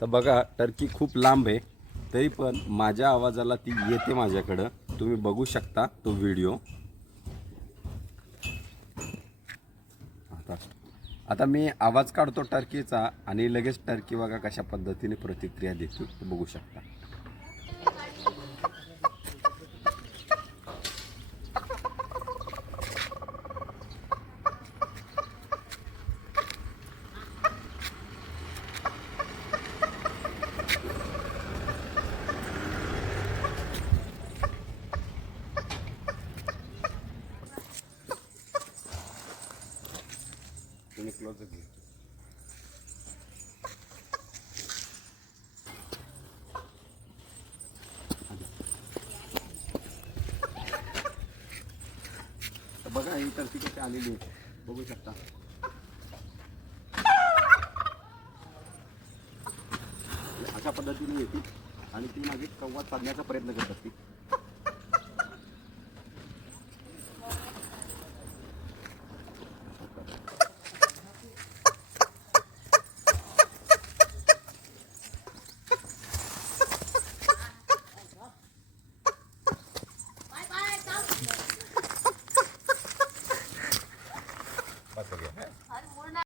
तर बघा टर्की खूप लांब आहे, तरी पण माझ्या आवाजाला ती येते माझ्याकडं. तुम्ही बघू शकता तो व्हिडिओ. आता मी आवाज काढतो टर्कीचा आणि लगेच टर्की बघा कशा पद्धतीने प्रतिक्रिया देते ते बघू शकता. क्लोज घे. बघा ही टर्की कशी आलेली आहे बघू शकता. अशा पद्धतीने येते आणि ती माझी संवाद साधण्याचा प्रयत्न करत असते.